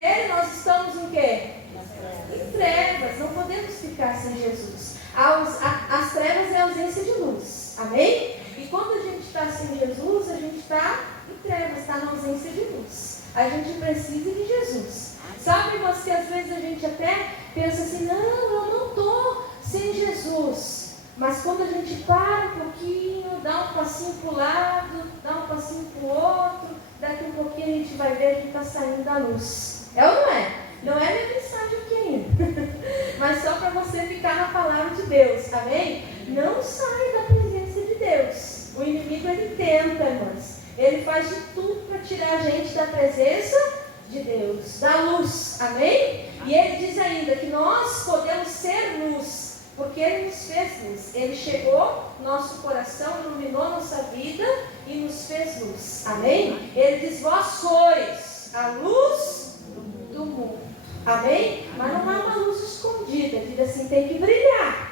Ele, nós estamos em quê? Em trevas, não podemos ficar sem Jesus. As trevas é a ausência de luz, amém? E quando a gente está sem Jesus, a gente está em trevas, está na ausência de luz. A gente precisa de Jesus. Sabe, você, às vezes a gente até pensa assim, não, eu não estou sem Jesus. Mas quando a gente para um pouquinho, dá um passinho para o lado, dá um passinho para o outro, daqui um pouquinho a gente vai ver que está saindo da luz. É ou não é? Não é minha mensagem aqui ainda. Mas só para você ficar na palavra de Deus, amém? Não sai da presença de Deus. O inimigo, ele tenta, irmãs. Ele faz de tudo para tirar a gente da presença de Deus, da luz, amém? E ele diz ainda que nós podemos ser luz, porque ele nos fez luz. Ele chegou no nosso coração, iluminou nossa vida e nos fez luz, amém? Ele diz, vós sois a luz do mundo, amém? Mas não é uma luz escondida, diz assim, tem que brilhar,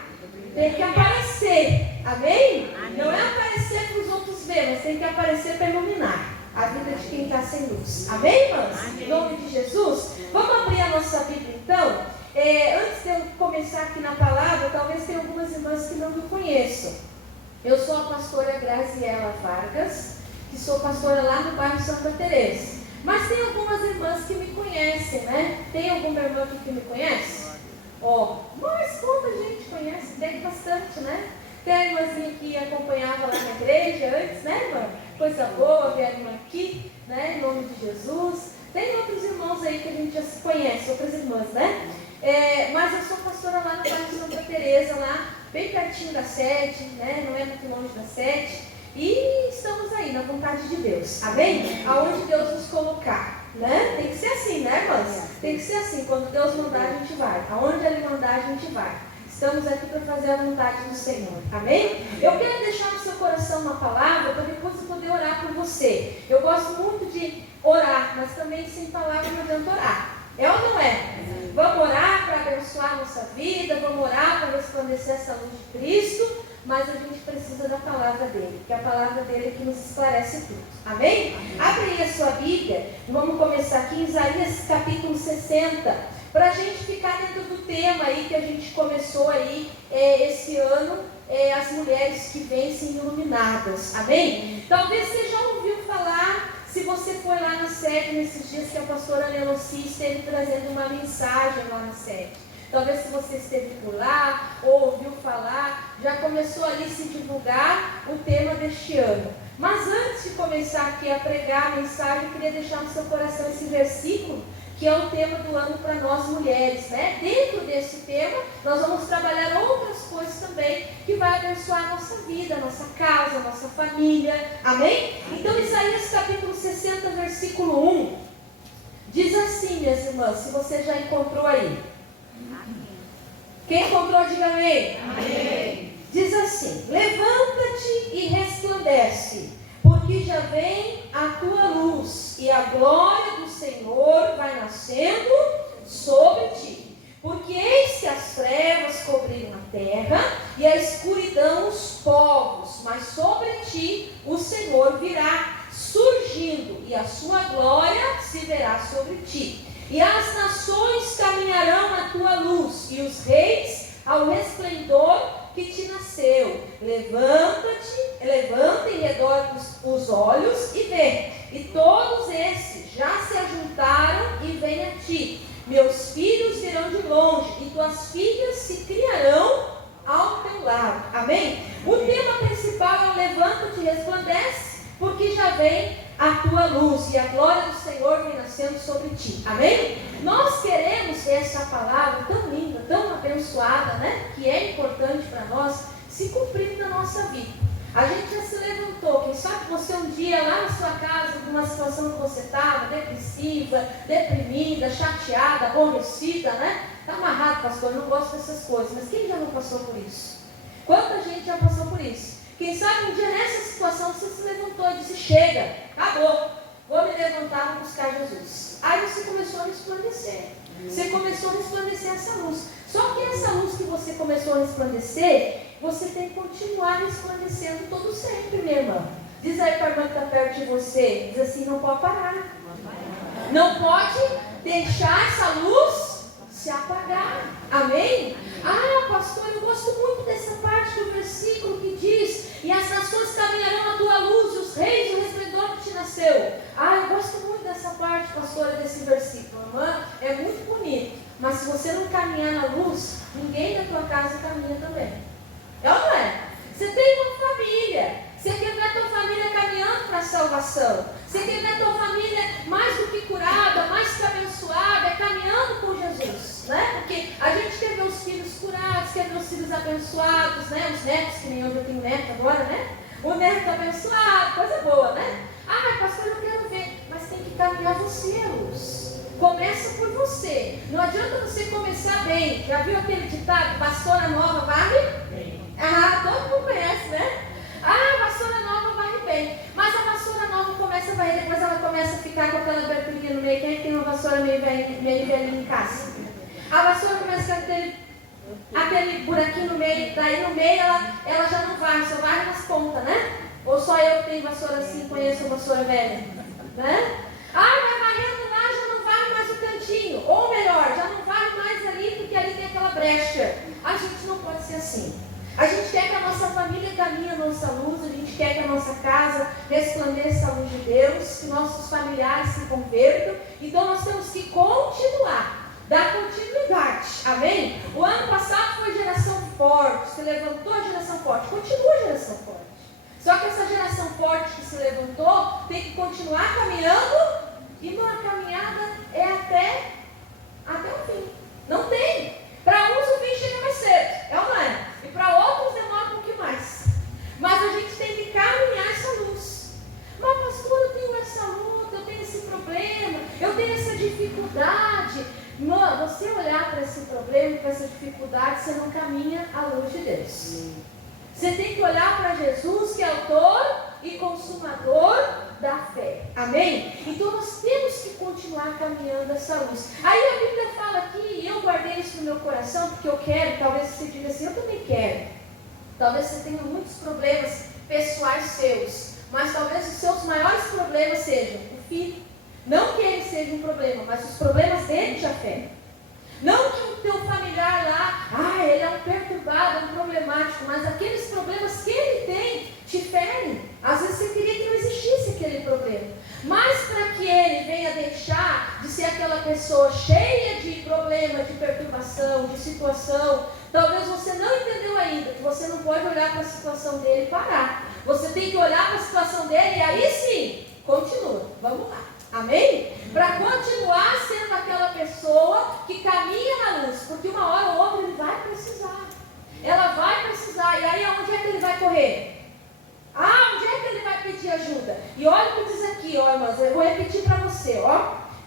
tem que aparecer, amém? Não é aparecer para os outros verem, mas tem que aparecer para iluminar a vida de quem está sem luz, amém, irmãos? Em nome de Jesus, vamos abrir a nossa Bíblia então. Antes de eu começar aqui na palavra, talvez tenha algumas irmãs que não me conheçam. Eu sou a pastora Graziela Vargas, que sou pastora lá no bairro Santa Teresa. Mas tem algumas irmãs que me conhecem, né? Tem alguma irmã aqui que me conhece? Mas quanta gente conhece? Tem bastante, né? Tem a irmãzinha que acompanhava lá na igreja antes, né, irmã? Coisa boa, vieram aqui, né? Em nome de Jesus. Tem outros irmãos aí que a gente já se conhece, outras irmãs, né? Mas eu sou pastora lá no bairro Santa Teresa, lá bem pertinho da sede, né? Não é muito longe da sede. E estamos aí na vontade de Deus, amém? Aonde Deus nos colocar, né? Tem que ser assim, né, irmãs? Tem que ser assim, quando Deus mandar a gente vai, aonde Ele mandar a gente vai. Estamos aqui para fazer a vontade do Senhor, amém? Eu quero deixar no seu coração uma palavra para depois eu poder orar por você. Eu gosto muito de orar, mas também sem palavra não adianta orar. É ou não é? Vamos orar para abençoar a nossa vida, vamos orar para resplandecer essa luz de Cristo, mas a gente precisa da palavra dele, porque a palavra dele é que nos esclarece tudo, amém? Abre aí a sua Bíblia, vamos começar aqui em Isaías capítulo 60, para a gente ficar dentro do tema aí que a gente começou aí esse ano, as mulheres que vencem iluminadas, amém? Talvez você já ouviu falar, se você foi lá na sede nesses dias que a pastora Leoci esteve trazendo uma mensagem lá na sede. Talvez se você esteve por lá, ou ouviu falar, já começou ali a se divulgar o tema deste ano. Mas antes de começar aqui a pregar a mensagem, eu queria deixar no seu coração esse versículo, que é o tema do ano para nós mulheres, né? Dentro desse tema, nós vamos trabalhar outras coisas também, que vai abençoar a nossa vida, a nossa casa, a nossa família, amém? Então, Isaías capítulo 60, versículo 1, diz assim, minhas irmãs, se você já encontrou aí. Quem encontrou, diga amém. Amém. Diz assim, levanta-te e resplandece, porque já vem a tua luz, e a glória do Senhor vai nascendo sobre ti. Porque eis que as trevas cobriram a terra, e a escuridão os povos, mas sobre ti o Senhor virá surgindo, e a sua glória se verá sobre ti. E as nações caminharão à tua luz, e os reis ao resplendor que te nasceu. Levanta-te, levanta em redor os olhos e vê. E todos esses já se ajuntaram e vêm a ti. Meus filhos virão de longe, e tuas filhas se criarão ao teu lado. Amém? O tema principal é o levanta-te e resplandece, porque já vem a tua luz, e a glória do Senhor vem nascendo sobre ti, amém? Nós queremos essa palavra tão linda, tão abençoada, né? Que é importante para nós, se cumprir na nossa vida. A gente já se levantou, quem sabe você um dia lá na sua casa, numa situação que você estava, depressiva, deprimida, chateada, aborrecida, né? Está amarrado, pastor, eu não gosto dessas coisas, mas quem já não passou por isso? Quanta gente já passou por isso? Quem sabe um dia nessa situação você se levantou e disse, chega, acabou, vou me levantar, vou buscar Jesus. Aí você começou a resplandecer. Você começou a resplandecer essa luz. Só que essa luz que você começou a resplandecer, você tem que continuar resplandecendo todo sempre, minha irmã. Diz aí para a irmã que está perto de você, diz assim, não pode parar. Não pode deixar essa luz se apagar. Amém? Ah, pastor, eu gosto muito dessa parte do versículo que diz: e as nações caminharão à tua luz, e os reis o resplendor que te nasceu. Ah, eu gosto muito dessa parte, pastora, desse versículo. Irmã, é muito bonito. Mas se você não caminhar na luz, ninguém na tua casa caminha também. É ou não é? Você tem uma família. Você quer ver a tua família caminhando para a salvação. Você quer ver a tua família mais do que curada, mais que abençoada, caminhando com Jesus, né? Porque a gente quer ver os filhos curados, quer ver os filhos abençoados, né? Os netos, que nem eu tenho neto agora, né? O neto abençoado, coisa boa, né? Ah, pastor, eu quero ver. Mas tem que caminhar você, luz. Começa por você. Não adianta você começar bem. Já viu aquele ditado? Vassoura nova varre bem. Ah, todo mundo conhece, né? Ah, a vassoura nova varre bem. Mas a vassoura nova começa a varrer, depois ela começa a ficar com aquela aberturinha no meio. Quem é que tem uma vassoura meio velhinha em casa? A vassoura começa a ter aquele buraquinho no meio. Daí no meio ela já não varre, só varre nas pontas, né? Ou só eu que tenho vassoura assim, conheço a vassoura velha, né? Ah, vai varrendo lá, já não varre mais o cantinho. Ou melhor, já não varre mais ali, porque ali tem aquela brecha. A gente não pode ser assim. A gente quer que a nossa família caminhe a nossa luz, a gente quer que a nossa casa resplandeça a luz de Deus, que nossos familiares se convertam. Então nós temos que continuar, dar continuidade, amém? O ano passado foi geração forte, se levantou a geração forte, continua a geração forte. Só que essa geração forte que se levantou tem que continuar caminhando, e a caminhada é até o fim. Não tem. Para uns o fim chega mais cedo, é ou não é? E para outros demora um pouquinho mais. Mas a gente tem que caminhar essa luz. Mas pastor, eu tenho essa luta, eu tenho esse problema, eu tenho essa dificuldade. Irmã, você olhar para esse problema, para essa dificuldade, você não caminha à luz de Deus. Você tem que olhar para Jesus, que é autor e consumador da fé. Amém? Então nós temos que continuar caminhando essa luz. Aí a Bíblia fala aqui, e eu guardei isso no meu coração, porque eu quero, talvez você diga assim, eu também quero. Talvez você tenha muitos problemas pessoais seus, mas talvez os seus maiores problemas sejam o filho. Não que ele seja um problema, mas os problemas dele te afetam. Não que o teu familiar lá, ele é um perturbado, é um problemático, mas aqueles problemas que ele tem te ferem. Às vezes você queria que não existisse aquele problema. Mas para que ele venha deixar de ser aquela pessoa cheia de problema, de perturbação, de situação, talvez você não entendeu ainda que você não pode olhar para a situação dele e parar. Você tem que olhar para a situação dele e aí sim, continua. Vamos lá. Amém? Para continuar sendo aquela pessoa que caminha na luz, porque uma hora ou outra ele vai precisar. Ela vai precisar. E aí onde é que ele vai correr? Onde é que ele vai pedir ajuda? E olha o que diz aqui, irmãs, eu vou repetir para você,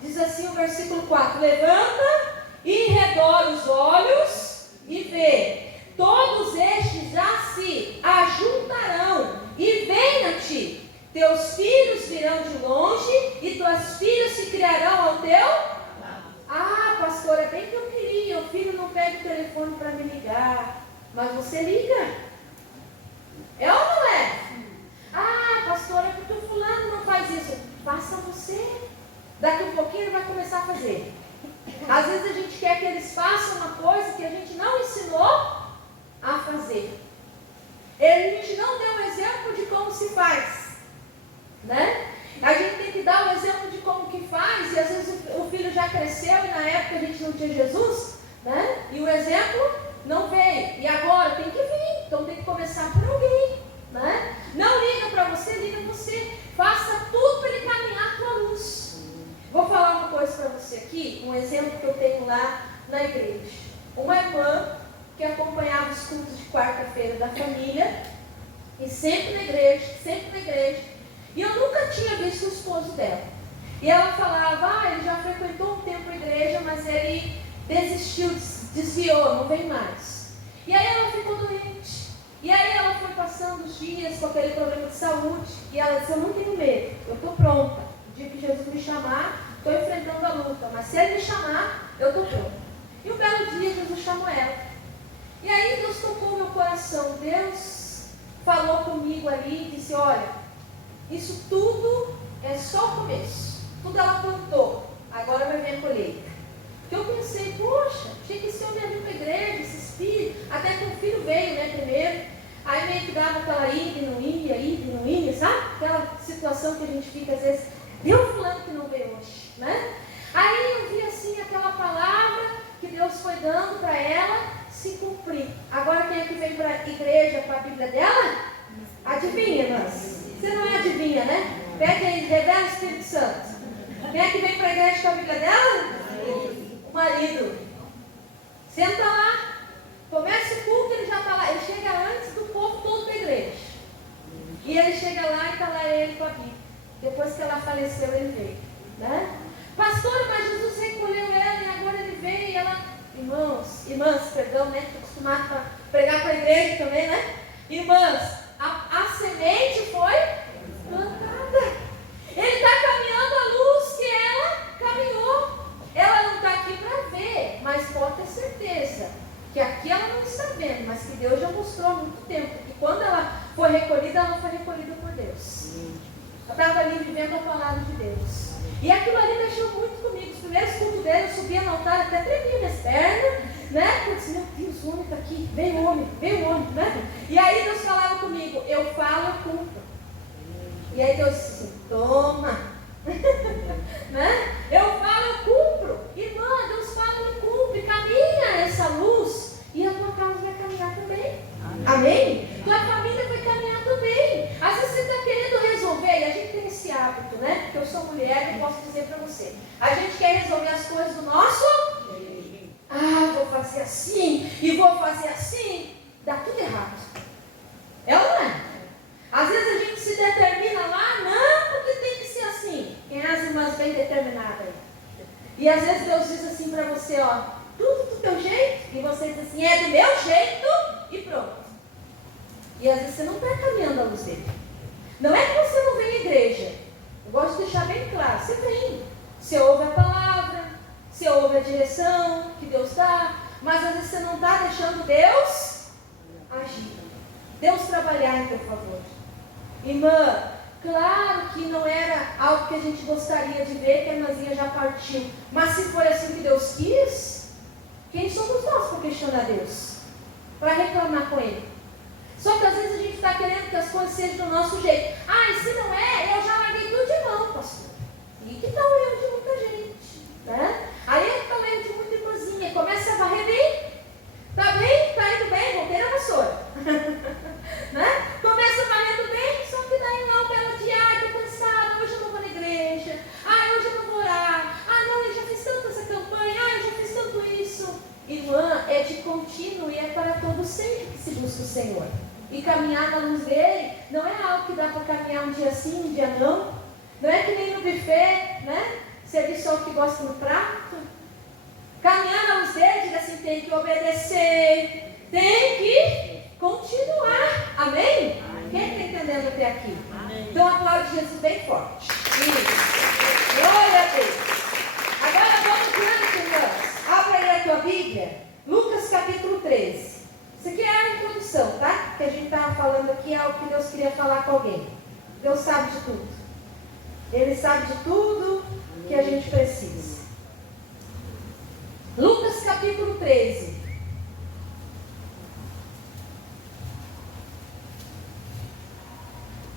Diz assim o versículo 4: levanta e redora os olhos e vê. Todos estes já se ajuntarão e vêm a ti. Teus filhos virão de longe e tuas filhas se criarão ao teu. Pastor, é bem que eu queria. O filho não pega o telefone para me ligar, mas você liga. É ou não é? Pastor, é porque o fulano não faz isso. Faça você. Daqui um pouquinho ele vai começar a fazer. Às vezes a gente quer que eles façam uma coisa que a gente não ensinou a fazer. A gente não deu um exemplo de como se faz, né? A gente tem que dar um exemplo de como que faz. E às vezes o filho já cresceu e na época a gente não tinha Jesus, né? E o exemplo não veio. E agora tem que vir. Então tem que começar por alguém, né? Não liga para você, liga você. Faça tudo para ele caminhar com a luz. Vou falar uma coisa para você aqui, um exemplo que eu tenho lá na igreja. Uma irmã que acompanhava os cultos de quarta-feira da família, e sempre na igreja, e eu nunca tinha visto o esposo dela. E ela falava, ele já frequentou um tempo a igreja, mas ele desistiu, desviou, não vem mais. E aí ela ficou doente. E aí ela foi passando os dias com aquele problema de saúde, e ela disse, eu não tenho medo, eu estou pronta. O dia que Jesus me chamar, estou enfrentando a luta, mas se ele me chamar, eu estou pronta. E um belo dia Jesus chamou ela. E aí Deus tocou meu coração. Deus falou comigo ali e disse, olha, isso tudo é só o começo. Tudo ela plantou. agora vai vir a colheita. Porque eu pensei, poxa, achei que esse homem ia vir para a igreja, esses filhos, até que o filho veio, né, primeiro. Aí meio que dava aquela ida e não ia, sabe? Aquela situação que a gente fica às vezes, deu fulano que não veio hoje, né? Aí eu vi assim aquela palavra que Deus foi dando para ela se cumprir. Agora quem é que vem para a igreja, para a Bíblia dela? Adivinha, irmãs? Você não é adivinha, né? Pede aí, revela o Espírito Santo. Quem é que vem para a igreja com a Bíblia dela? O marido. Senta lá. Começa o culto, ele já está lá. Ele chega antes do povo todo da igreja. E ele chega lá e está lá ele com a Bíblia. Depois que ela faleceu, ele veio. Né? Pastora, mas Jesus recolheu ela e agora ele veio e ela... Irmãs, perdão, né? Estou acostumada a pregar para a igreja também, né? Irmãs, a semente foi plantada. Ele está caminhando a luz que ela caminhou. Ela não está aqui para ver, mas pode ter certeza que aqui ela não está vendo, mas que Deus já mostrou há muito tempo. Que quando ela foi recolhida, ela foi recolhida por Deus. Eu estava ali vivendo a palavra de Deus. E aquilo ali mexeu muito comigo. Os primeiros cultos dele, eu subia no altar, até tremia minhas pernas, né? Eu disse, meu Deus, o homem está aqui, veio o homem, né? E aí Deus falava comigo, eu falo, eu cumpro. E aí Deus disse assim, toma. Né? Eu falo, eu cumpro. Irmã, Deus fala, ele cumpre. Caminha essa luz e a tua casa vai caminhar também. Amém? Tua família vai caminhar também. Às vezes você está querendo resolver, e a gente tem esse hábito, né? Porque eu sou mulher, eu posso dizer para você. A gente quer resolver as coisas do nosso... vou fazer assim, e vou fazer assim. Dá tudo errado. É ou não é? Às vezes a gente se determina lá, não, porque tem que ser assim. Quem é as irmãs bem determinadas aí? E às vezes Deus diz assim para você, ó, tudo do teu jeito, e você diz assim, é do meu jeito, e pronto. E às vezes você não está caminhando à luz dele. Não é que você não vem à igreja. Eu gosto de deixar bem claro, você vem. Você ouve a palavra, você ouve a direção que Deus dá, mas às vezes você não está deixando Deus agir. Deus trabalhar em teu favor. Irmã, claro que não era algo que a gente gostaria de ver, que a irmãzinha já partiu. Mas se foi assim que Deus quis, quem somos nós para questionar Deus? Para reclamar com Ele? Só que às vezes a gente está querendo que as coisas sejam do nosso jeito. E se não é, eu já larguei tudo de mão, pastor. E que tal o erro de muita gente? Né? Aí é que está o erro de muita irmãzinha. Começa a varrer bem. Tá bem? Tá indo bem? Voltei na vassoura. Né? Começa varrendo bem, só que daí não, belo dia, estou cansada, hoje eu não vou na igreja, hoje eu não vou orar, não, eu já fiz tanto essa campanha, eu já fiz tanto isso. Irmã, é de contínuo e é para todo sempre que se busca o Senhor. E caminhar na luz dele não é algo que dá para caminhar um dia sim, um dia não. Não é que nem no buffet, né? Servir só o que gosta no prato. Caminhar na luz dele, diga assim, tem que obedecer, tem que continuar. Amém? Quem está entendendo até aqui? Amém. Então aplaude Jesus bem forte. Isso. Glória a Deus. Agora vamos diante, irmãos. Abra aí a tua Bíblia. Lucas capítulo 13. Isso aqui é a introdução, tá? Que a gente estava falando aqui, é o que Deus queria falar com alguém. Deus sabe de tudo. Ele sabe de tudo que a gente precisa. Lucas capítulo 13.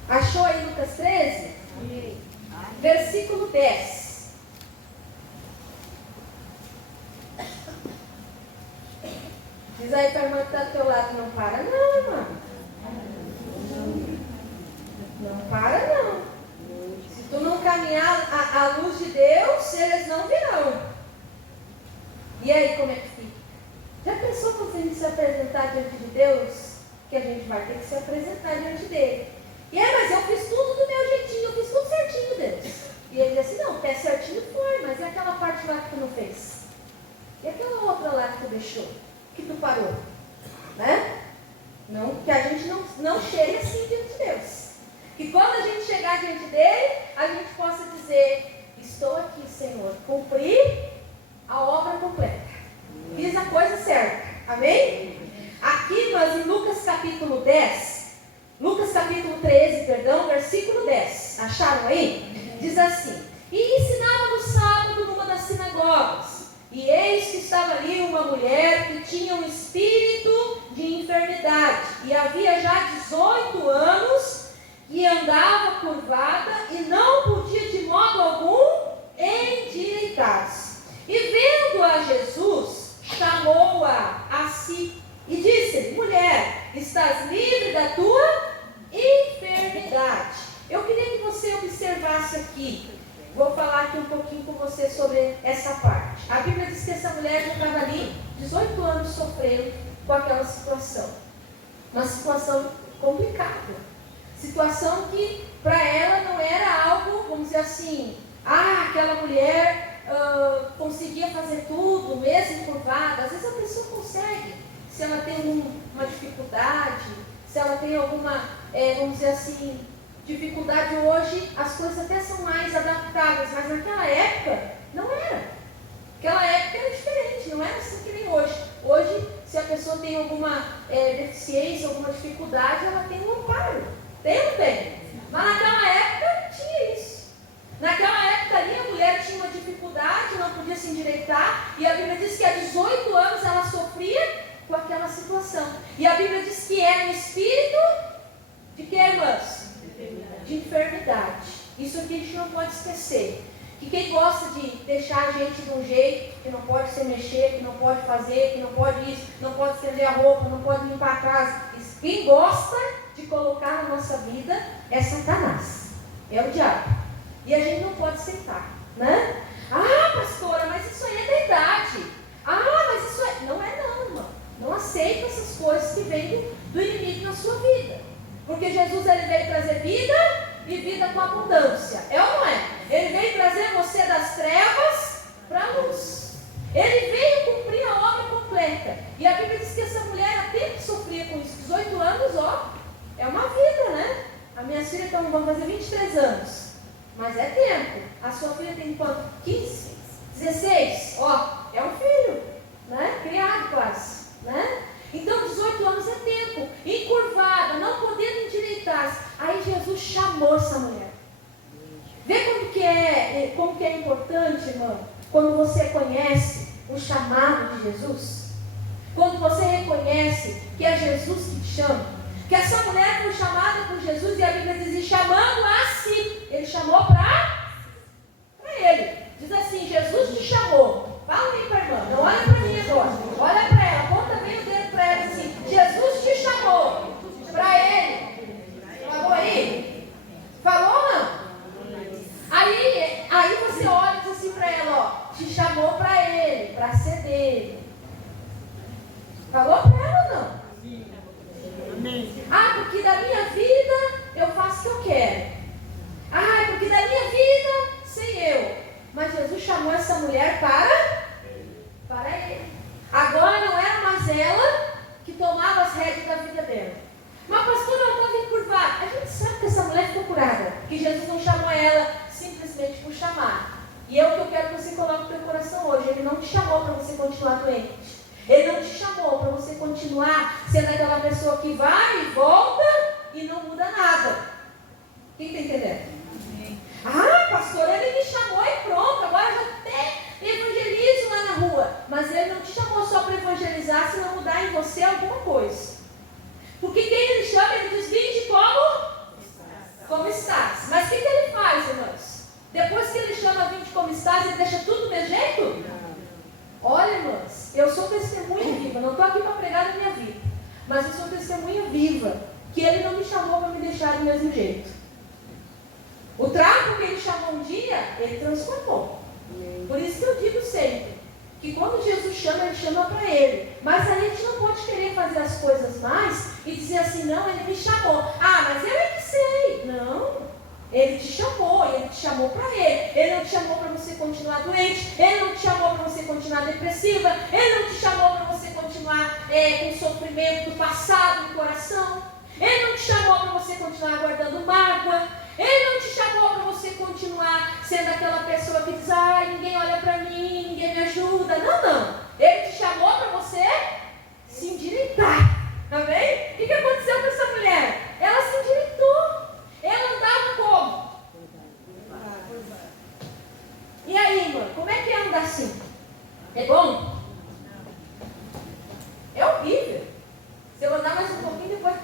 Achou aí Lucas 13? Amém. Versículo 10. Diz aí para a irmã que está do teu lado, não para não, irmã. Não para não. Se tu não caminhar à luz de Deus, eles não virão. E aí como é que fica? Já pensou quando a gente se apresentar diante de Deus? Que a gente vai ter que se apresentar diante dele. E mas eu fiz tudo do meu jeitinho, eu fiz tudo certinho, Deus. E ele diz assim, não, até certinho foi, mas e aquela parte lá que tu não fez? E aquela outra lá que tu deixou? Que tu parou? Né? Não, que a gente não chegue assim diante de Deus. Que quando a gente chegar diante dele, a gente possa dizer, estou aqui, Senhor, cumpri a obra completa. Fiz a coisa certa. Amém? Aqui, mas em Lucas capítulo 10, Lucas capítulo 13, versículo 10. Acharam aí? Diz assim, e ensinava no sábado numa mulher que tinha um espírito de enfermidade e havia já 18 anos e andava curvada e não podia de modo algum endireitar-se. E vendo-a Jesus, chamou-a a si e disse: mulher, estás livre da tua enfermidade. Eu queria que você observasse aqui. Vou falar aqui um pouquinho com você sobre essa parte. A Bíblia diz que essa mulher já estava ali 18 anos sofrendo com aquela situação. Uma situação complicada. Situação que para ela não era algo, vamos dizer assim, aquela mulher conseguia fazer tudo, mesmo curvada. Às vezes a pessoa consegue, se ela tem uma dificuldade, se ela tem alguma, vamos dizer assim, dificuldade. Hoje as coisas até são mais adaptáveis, mas naquela época não era. Naquela época era diferente, não era assim que nem hoje. Hoje, se a pessoa tem alguma deficiência, alguma dificuldade, ela tem um amparo. Tem ou não tem? Mas naquela época tinha isso. Naquela época ali a mulher tinha uma dificuldade, não podia se endireitar, e a Bíblia diz que há 18 anos ela sofria com aquela situação. E a Bíblia diz que era um espírito de que, irmãs? De enfermidade. Isso aqui a gente não pode esquecer. Que quem gosta de deixar a gente de um jeito, que não pode se mexer, que não pode fazer, que não pode isso, não pode estender a roupa, não pode limpar a casa. Quem gosta de colocar na nossa vida é Satanás. É o diabo. E a gente não pode aceitar, né? Pastora, mas isso aí é da idade. Mas isso é... Não é não, irmão. Não aceita essas coisas que vêm do inimigo na sua vida. Porque Jesus, ele veio trazer vida e vida com abundância. É ou não é? Ele veio trazer você das trevas para a luz. Ele veio cumprir a obra completa. E a Bíblia diz que essa mulher até que sofria com isso. 18 anos, é uma vida, né? As minhas filhas vão fazer 23 anos. Mas é tempo. A sua filha tem quanto? 15? 16? É um filho, né? Criado quase, né? Então 18 anos é tempo. Encurvada, não podendo endireitar-se. Aí Jesus chamou essa mulher. Vê como que é importante, irmão, quando você conhece o chamado de Jesus. Quando você reconhece que é Jesus que te chama. Que essa mulher foi chamada por Jesus e a Bíblia diz, chamando a si. Ele chamou para ele. Diz assim, Jesus te chamou. Fala aí para a irmã, não olha para mim agora. Olha para ela, aponta bem o dedo para ela assim. Jesus te chamou para ele. Falou aí? Falou ou não? Aí você olha e diz assim para ela, te chamou para ele, para ser dele. Falou para ela ou não? Amém. Porque da minha vida eu faço o que eu quero. Porque da minha vida sem eu. Mas Jesus chamou essa mulher para ele. Agora não era mais ela que tomava as rédeas da vida dela. Mas pastor, ela estava encurvada. A gente sabe que essa mulher ficou curada. Que Jesus não chamou ela simplesmente por chamar. E é o que eu quero que você coloque no teu coração hoje. Ele não te chamou para você continuar doente. Ele não te chamou para você continuar sendo aquela pessoa que vai e volta e não muda nada. Quem está entendendo? Pastor, ele me chamou e pronto, agora eu já até evangelizo lá na rua. Mas ele não te chamou só para evangelizar, se não mudar em você alguma coisa. Porque quem ele chama, ele diz, vinde como estás. Mas o que ele faz, irmãos? Depois que ele chama vinde como estás, ele deixa tudo do mesmo jeito? Olha, irmãs, eu sou testemunha viva, não estou aqui para pregar na minha vida. Mas eu sou testemunha viva, que ele não me chamou para me deixar do mesmo jeito. O trapo que ele chamou um dia, ele transformou. Por isso que eu digo sempre, que quando Jesus chama, ele chama para ele. Mas a gente não pode querer fazer as coisas mais e dizer assim, não, ele me chamou. Mas eu é que sei. Não, ele te chamou para ele. Ele não te chamou para você continuar doente, ele não te chamou para você continuar depressiva, ele não te chamou para você continuar com sofrimento do passado no coração, ele não te chamou para você continuar guardando mágoa. Ele não te chamou para você continuar sendo aquela pessoa que diz, ninguém olha para mim, ninguém me ajuda. Não. Ele te chamou para você se endireitar. Amém? O que aconteceu com essa mulher? Ela se endireitou. Ela andava como? E aí, irmã, como é que é andar assim? É bom? mais um pouquinho, depois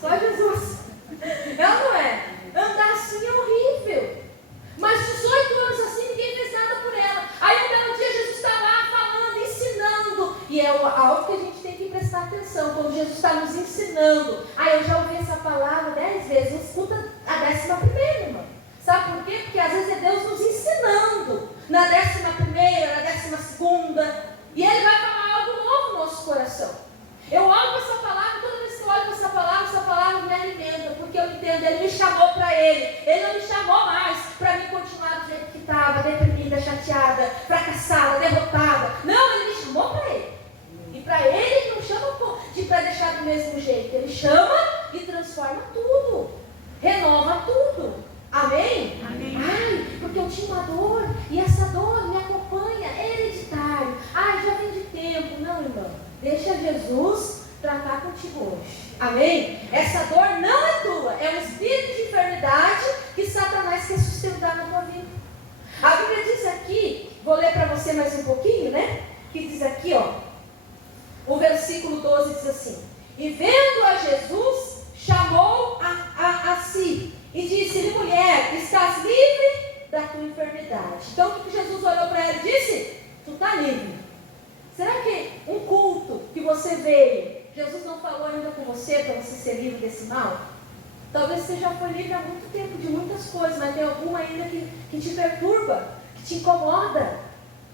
só Jesus. É ou não é? Andar assim é horrível. Mas 18 anos assim, ninguém fez nada por ela. Aí um belo dia Jesus está lá falando, ensinando. E é algo que a gente tem que prestar atenção. Quando Jesus está nos ensinando. Aí eu já ouvi essa palavra 10 vezes. Escuta a 11ª, irmão. Sabe por quê? Porque às vezes é Deus nos ensinando. Na 11ª, na 12ª. E Ele vai falar algo novo no nosso coração. Eu olho para essa palavra, toda vez que eu olho para essa palavra me alimenta, porque eu entendo, Ele me chamou para Ele. Ele não me chamou mais para mim continuar do jeito que estava, deprimida, chateada, fracassada, derrotada. Não, Ele me chamou para Ele. E para Ele, Ele não chama para deixar do mesmo jeito. Ele chama e transforma tudo, renova tudo. Amém? Amém. Ai, porque eu tinha uma dor, e essa dor me acompanha, é hereditário. Ai, já vem de tempo. Não, irmão. Deixa Jesus tratar contigo hoje. Amém? Essa dor não é tua. É um espírito de enfermidade que Satanás quer sustentar na tua vida. A Bíblia diz aqui, vou ler para você mais um pouquinho, né? Que diz aqui, ó. O versículo 12 diz assim: e vendo a Jesus, chamou a si e disse-lhe: mulher, estás livre da tua enfermidade. Então o que Jesus olhou para ela e disse? Tu está livre. Será que um culto que você veio, Jesus não falou ainda com você para você ser livre desse mal? Talvez você já foi livre há muito tempo de muitas coisas, mas tem alguma ainda que te perturba, que te incomoda.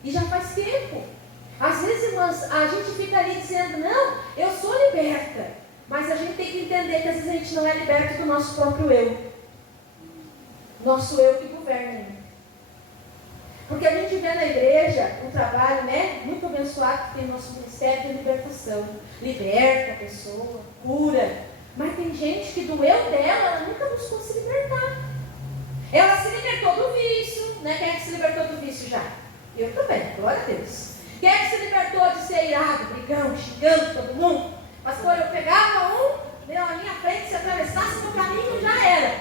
E já faz tempo. Às vezes, irmãs, a gente fica ali dizendo: não, eu sou liberta. Mas a gente tem que entender que às vezes a gente não é liberto do nosso próprio eu. Nosso eu que governa. Porque a gente vê na igreja um trabalho, né, muito abençoado que tem no nosso ministério de libertação. Liberta a pessoa, cura. Mas tem gente que do eu dela, ela nunca buscou se libertar. Ela se libertou do vício, né? Quem é que se libertou do vício já? Eu também, glória a Deus. Quem é que se libertou de ser irado, brigão, xingando todo mundo? Pastor, eu pegava na minha frente, se atravessasse no caminho, já era.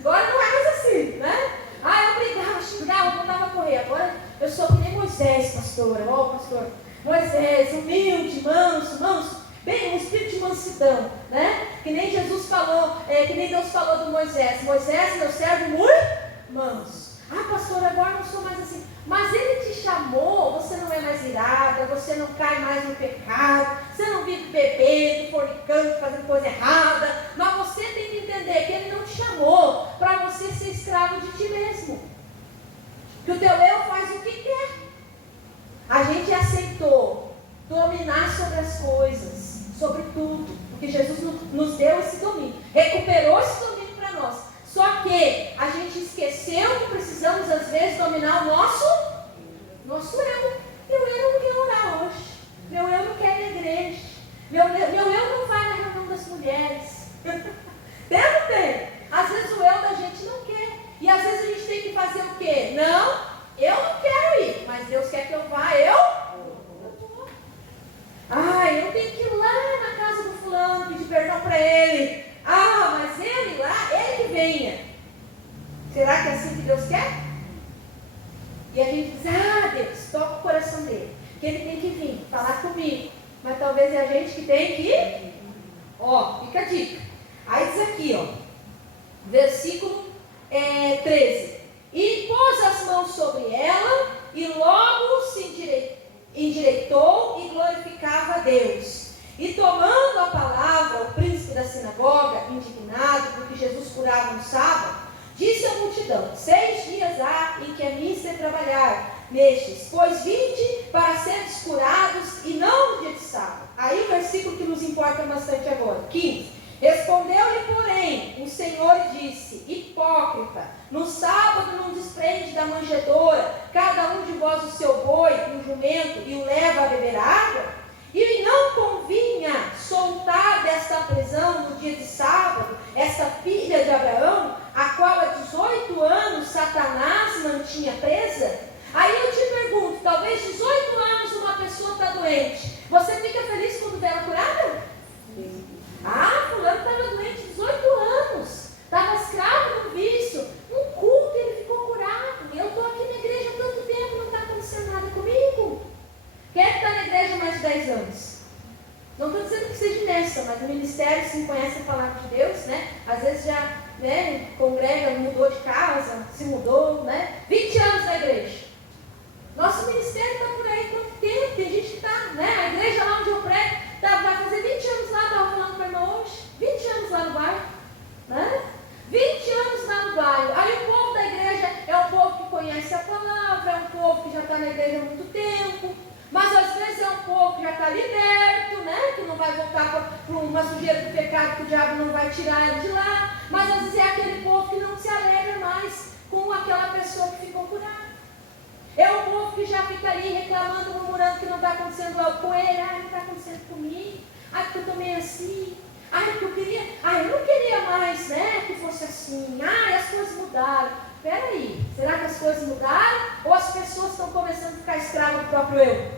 Agora não é mais assim, né? Eu brigava, xingava, mandava correr. Agora eu sou que nem Moisés, pastora. Ó, pastor, Moisés, humilde, manso. Bem, um espírito de mansidão, né? Que nem Jesus falou, que nem Deus falou do Moisés. Moisés, meu servo, muito manso. Pastor, agora não sou mais assim. Mas Ele te chamou, você não é mais irada, você não cai mais no pecado, você não vive bebendo, fornicando, fazendo coisa errada. Mas você tem que entender que Ele não te chamou para você ser escravo de ti mesmo. Que o teu eu faz o que quer. A gente aceitou dominar sobre as coisas, sobre tudo, porque Jesus nos deu esse domínio, recuperou esse domínio para nós. Só que a gente esqueceu que precisamos às vezes dominar o nosso eu. Meu eu não quer orar hoje, meu eu não quer ir na igreja, meu eu não vai na reunião das mulheres. Tem ou não tem? Às vezes o eu da gente não quer. E às vezes a gente tem que fazer o quê? Não, eu não quero ir, mas Deus quer que eu vá, eu vou. Eu tenho que ir lá na casa do fulano, pedir perdão para ele. Mas ele lá, ele que venha. Será que é assim que Deus quer? E a gente diz: Deus, toca o coração dele, que ele tem que vir falar comigo. Mas talvez é a gente que tem que ir. Fica a dica. Aí diz aqui, versículo 13: e pôs as mãos sobre ela, e logo se endireitou e glorificava a Deus. E tomando a palavra, o príncipe da sinagoga, indignado porque Jesus curava no sábado, disse à multidão: 6 dias há em que é mister trabalhar nestes, pois vinde para seres curados e não no dia de sábado. Aí o versículo que nos importa bastante agora, 15: respondeu-lhe, porém, o Senhor e disse: hipócrita, no sábado não desprende da manjedoura cada um de vós o seu boi e o jumento e o leva a beber água? E não convinha soltar desta prisão no dia de sábado esta filha de Abraão, a qual há 18 anos Satanás mantinha presa? Aí eu te pergunto, talvez 18 anos uma pessoa está doente, você fica feliz quando vê ela curada? Fulano estava doente 18 anos, estava escravo no vício, num culto ele ficou curado, eu estou aqui na igreja há tanto tempo, não está acontecendo nada comigo. Quem é que está na igreja há mais de 10 anos? Não estou dizendo que seja conheça, mas o ministério sim conhece a palavra de Deus, né? Às vezes já, né, congrega, mudou de casa, se mudou, né? 20 anos na igreja. Nosso ministério está por aí quanto tempo? Tem gente que está, né? A igreja lá onde eu prego, vai fazer 20 anos lá, estava falando com a irmã hoje, 20 anos lá no bairro, né? 20 anos lá no bairro. Aí o povo da igreja é um povo que conhece a palavra, é um povo que já está na igreja há muito tempo, mas às vezes é um povo que já está liberto, né? Que não vai voltar para uma sujeira do pecado, que o diabo não vai tirar ele de lá, mas às vezes é aquele povo que não se alegra mais com aquela pessoa que ficou curada. É o povo que já fica ali reclamando, murmurando que não está acontecendo algo com ele. Ai, não está acontecendo comigo. Ai, porque eu estou meio assim. Ai, porque eu queria. Ai, eu não queria mais, né, que fosse assim. Ai, as coisas mudaram. Espera aí, será que as coisas mudaram? Ou as pessoas estão começando a ficar escravas do próprio eu?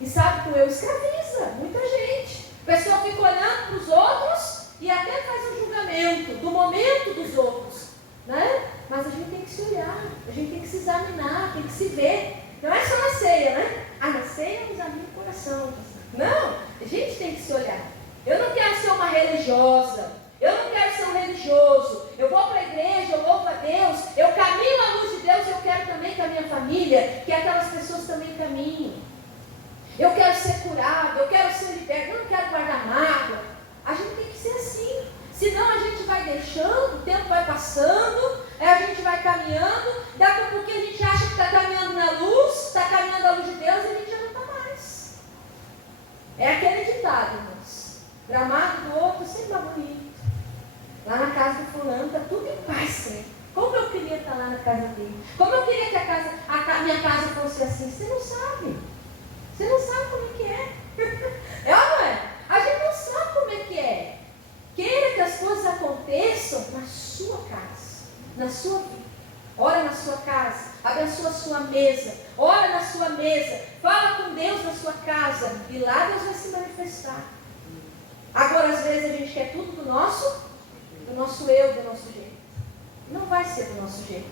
E sabe que o eu escraviza muita gente. A pessoa fica olhando para os outros e até faz um julgamento do momento dos outros, né? Mas a gente tem que se olhar, a gente tem que se examinar, tem que se ver. Não é só na ceia, né? Na ceia eu examino o coração. Não, a gente tem que se olhar. Eu não quero ser uma religiosa, eu não quero ser um religioso. Eu vou para a igreja, eu louvo a Deus, eu caminho à luz de Deus, eu quero também que a minha família, que aquelas pessoas também caminhem. Eu quero ser curado, eu quero ser liberto, eu não quero guardar mágoa. A gente tem que ser assim. Senão a gente vai deixando, o tempo vai passando, a gente vai caminhando, daqui a pouco a gente acha que está caminhando na luz, está caminhando à luz de Deus e a gente já não está mais. É aquele ditado, irmãos. Gramado do outro sempre é bonito. Lá na casa do fulano está tudo em paz, Senhor. Como eu queria estar lá na casa dele. Como eu queria que a minha casa fosse assim. Você não sabe. Você não sabe como é que é. É ou não é? A gente não sabe como é que é. Queira que as coisas aconteçam na sua casa, na sua vida. Ora na sua casa, abençoa a sua mesa, ora na sua mesa, fala com Deus na sua casa e lá Deus vai se manifestar. Agora às vezes a gente quer tudo do nosso eu, do nosso jeito. Não vai ser do nosso jeito,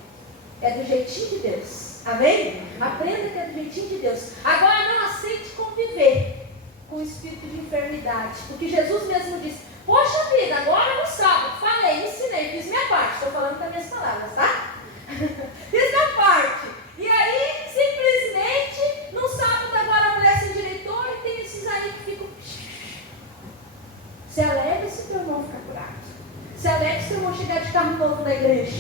é do jeitinho de Deus. Amém? Aprenda que é do jeitinho de Deus. Agora não aceite conviver com o espírito de enfermidade, porque Jesus mesmo disse: poxa vida, agora no sábado, falei, ensinei, fiz minha parte. Estou falando com as minhas palavras, tá? Fiz minha parte. E aí, simplesmente, no sábado agora a mulher se endireitou e tem esses aí que ficam... Se alegra se teu irmão ficar curado. Se alegra se teu irmão chegar de carro novo na igreja.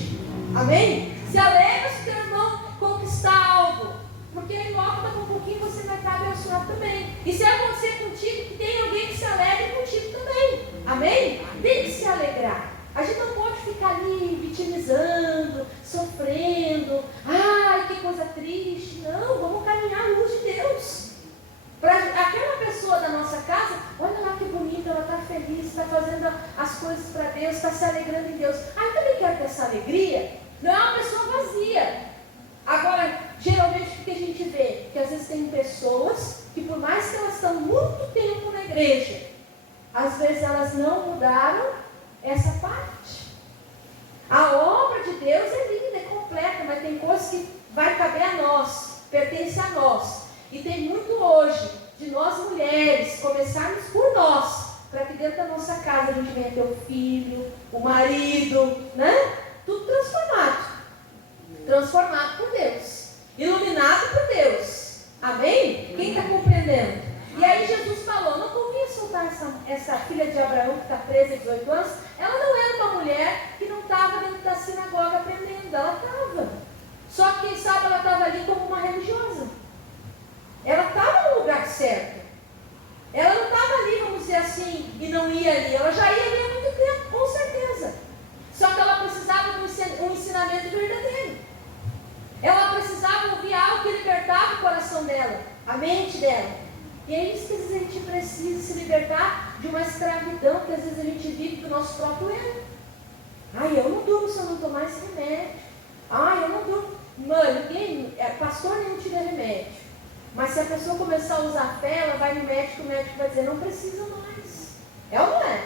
Amém? Se alegra se teu irmão conquistar algo. Porque aí logo, daqui a pouquinho, você vai estar abençoado também. E se acontecer contigo, que tem alguém que se alegre contigo também. Amém? Tem que se alegrar. A gente não pode ficar ali vitimizando, sofrendo. Ai, que coisa triste. Não, vamos caminhar à luz de Deus. Para aquela pessoa da nossa casa, olha lá que bonita, ela está feliz, está fazendo as coisas para Deus, está se alegrando em Deus. Eu também quero ter essa alegria. Não é uma pessoa vazia. Agora, geralmente o que a gente vê? Que às vezes tem pessoas que por mais que elas estão muito tempo na igreja, às vezes elas não mudaram essa parte. A obra de Deus é linda, é completa, mas tem coisas que vai caber a nós, pertence a nós. E tem muito hoje de nós mulheres começarmos por nós, para que dentro da nossa casa a gente venha ter o filho, o marido, né? Tudo transformado por Deus, iluminado por Deus. Amém? Quem está compreendendo? E aí Jesus falou: não convinha soltar essa filha de Abraão que está presa há 18 anos. Ela não era uma mulher que não estava dentro da sinagoga aprendendo. Ela estava. Só que, sabe, ela estava ali como uma religiosa. Ela estava no lugar certo. Ela não estava ali, vamos dizer assim, e não ia ali. Ela já ia ali há muito tempo, com certeza. Só que ela precisava de um ensinamento verdadeiro. Ela precisava ouvir algo que libertava o coração dela, a mente dela. E é isso que às vezes a gente precisa se libertar de uma escravidão que às vezes a gente vive do nosso próprio erro. Ai, eu não durmo se eu não tomar esse remédio. Ai, eu não durmo. Mano, pastor nenhum tira remédio. Mas se a pessoa começar a usar fé, ela vai no médico, o médico vai dizer: não precisa mais. É ou não é?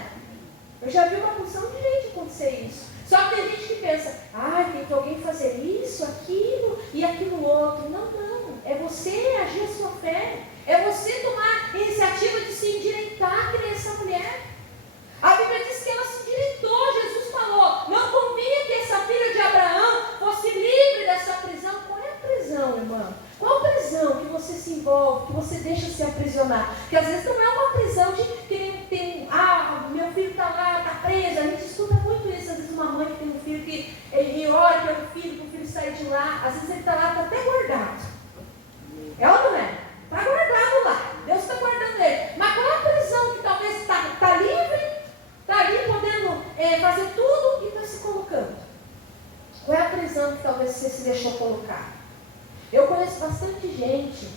Eu já vi uma porção de gente acontecer isso. Só que tem gente que pensa: ai, tem que alguém fazer isso, aquilo e aquilo outro. Não, não. É você agir a sua fé. É você tomar a iniciativa de se endireitar, que envolve, que você deixa se aprisionar. Que às vezes não é uma prisão de que tem, meu filho está lá, está preso. A gente escuta muito isso, às vezes uma mãe que tem um filho que ele ora pelo filho, para o filho sair de lá, às vezes ele está lá, está até guardado. É ou não é? Está guardado lá, Deus está guardando ele. Mas qual é a prisão que talvez está livre, está ali podendo fazer tudo e está se colocando? Qual é a prisão que talvez você se deixou colocar? Eu conheço bastante gente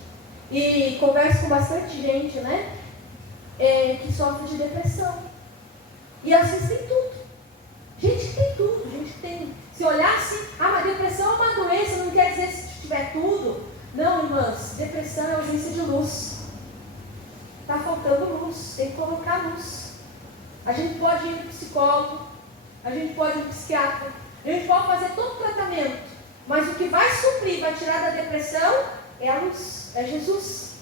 e converso com bastante gente, né? Que sofre de depressão. E às vezes tem tudo. Gente que tem tudo. Gente que tem. Se olhasse, mas depressão é uma doença, não quer dizer se tiver tudo. Não, irmãs, depressão é ausência de luz. Está faltando luz, tem que colocar luz. A gente pode ir no psicólogo, a gente pode ir no psiquiatra, a gente pode fazer todo o tratamento, mas o que vai suprir, vai tirar da depressão é a luz, é Jesus.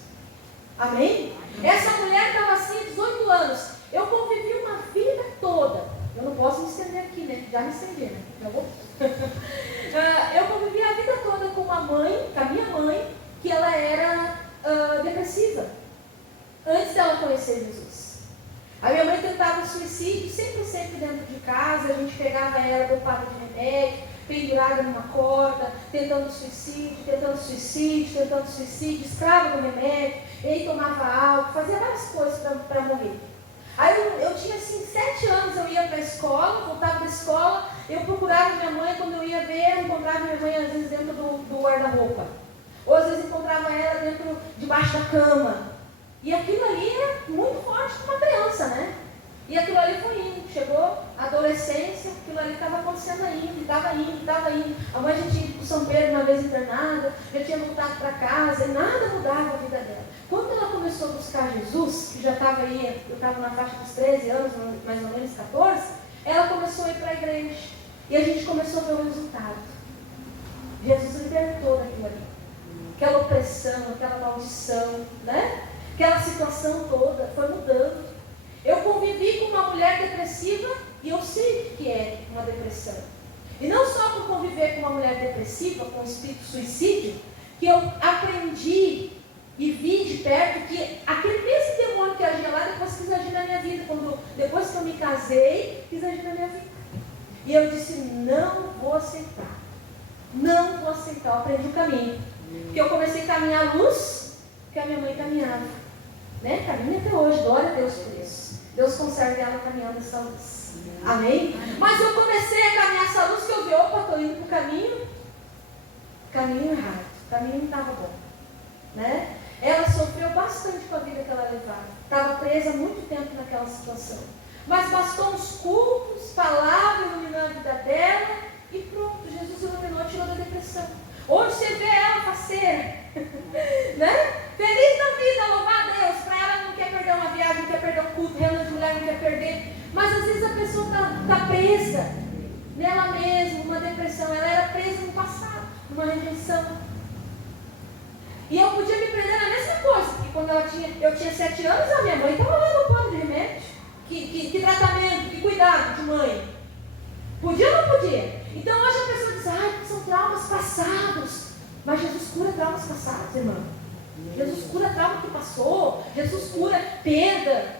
Amém? Essa mulher estava assim, 18 anos. Eu convivi uma vida toda. Eu não posso me estender aqui, né? Já me estendi, né? Já vou. Eu convivi a vida toda com uma mãe, com a minha mãe, que ela era depressiva, antes dela conhecer Jesus. A minha mãe tentava suicídio, sempre dentro de casa. A gente pegava ela, dopada de remédio, pendurada numa corda, tentando suicídio, escrava do remédio, ele tomava álcool, fazia várias coisas para morrer. Aí eu tinha assim 7 anos, eu ia para a escola, voltava da escola, eu procurava minha mãe, quando eu ia ver, eu encontrava minha mãe às vezes dentro do guarda-roupa, ou às vezes encontrava ela debaixo da cama. E aquilo ali era muito forte para uma criança, né? E aquilo ali foi indo, chegou a adolescência, aquilo ali estava acontecendo estava indo. A mãe já tinha ido para São Pedro uma vez internada, já tinha voltado para casa, e nada mudava a vida dela. Quando ela começou a buscar Jesus, que já estava aí, eu estava na faixa dos 13 anos, mais ou menos 14, ela começou a ir para a igreja. E a gente começou a ver o resultado. Jesus libertou daquilo ali. Aquela opressão, aquela maldição, né? Aquela situação toda foi mudando. Eu convivi com uma mulher depressiva e eu sei o que é uma depressão. E não só por conviver com uma mulher depressiva, com espírito suicídio, que eu aprendi e vi de perto que aquele mesmo demônio que agia lá, depois quis agir na minha vida. Depois que eu me casei, quis agir na minha vida. E eu disse, não vou aceitar. Não vou aceitar. Eu aprendi o caminho. Porque eu comecei a caminhar à luz que a minha mãe caminhava. Né? Caminha até hoje, glória a Deus por isso. Deus conserve ela caminhando essa luz. Amém? Mas eu comecei a caminhar essa luz que eu vi, estou indo para o caminho errado. O caminho não estava bom. Né? Ela sofreu bastante com a vida que ela levava. Estava presa há muito tempo naquela situação. Mas bastou uns cultos, palavra iluminando a vida dela e pronto, Jesus iluminou, tirou da depressão. Hoje você vê ela faceira, né? Feliz da vida, louvar a Deus. Para ela não quer perder uma viagem, não quer perder um culto, reunião de mulher não quer perder. Mas às vezes a pessoa está presa nela mesma, uma depressão. Ela era presa no passado, numa rejeição. E eu podia me prender na mesma coisa, porque quando eu tinha 7 anos, a minha mãe estava lá no plano de remédio. Que tratamento, que cuidado de mãe. Podia ou não podia? Então hoje a pessoa diz, são traumas passados. Mas Jesus cura traumas passados, irmão. Jesus cura trauma que passou. Jesus cura perda.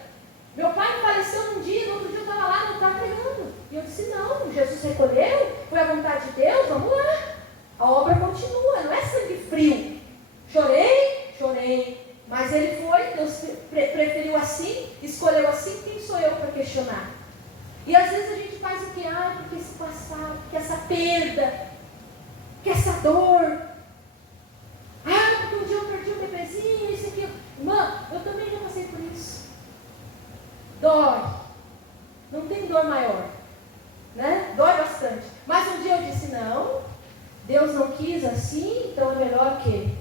Meu pai faleceu num dia, no outro dia eu estava lá no altar pregando. E eu disse, não, Jesus recolheu, foi a vontade de Deus, vamos lá. A obra continua, não é sangue frio. Chorei, mas ele foi, Deus preferiu assim, escolheu assim, quem sou eu para questionar? E às vezes a gente faz o que? Porque esse passado, porque essa perda, porque essa dor. Porque um dia eu perdi um bebezinho, isso aqui. Irmã, eu também já passei por isso. Dói. Não tem dor maior. Né? Dói bastante. Mas um dia eu disse, não, Deus não quis assim, então é melhor que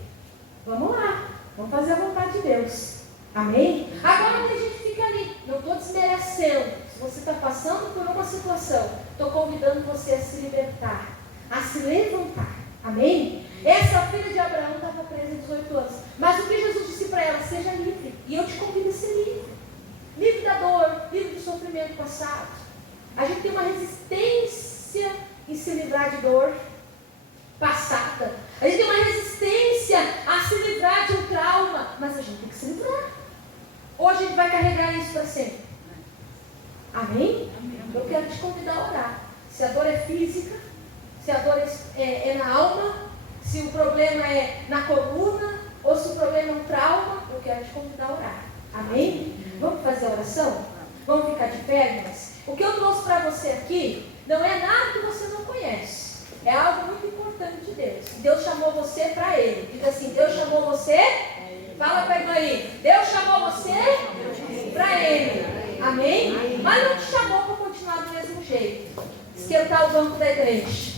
vamos lá, vamos fazer a vontade de Deus. Amém? Agora a gente fica ali, não estou desmerecendo. Se você está passando por uma situação, estou convidando você a se libertar, a se levantar. Amém? Essa filha de Abraão estava presa há 18 anos. Mas o que Jesus disse para ela? Seja livre. E eu te convido a ser livre. Livre da dor, livre do sofrimento passado. A gente tem uma resistência em se livrar de dor passada. A gente tem uma resistência a se livrar de um trauma. gente vai carregar isso para sempre. Amém? Eu quero te convidar a orar. Se a dor é física, se a dor é na alma, se o problema é na coluna, ou se o problema é um trauma, eu quero te convidar a orar. Amém? Vamos fazer a oração? Vamos ficar de pé, irmãs? O que eu trouxe para você aqui não é nada que você não conhece. É algo muito importante de Deus. Deus chamou você para Ele. Diz assim, Deus chamou você. Fala para a irmã aí. Deus chamou você para Ele. Amém? Mas não te chamou para continuar do mesmo jeito. Esquentar o banco da igreja.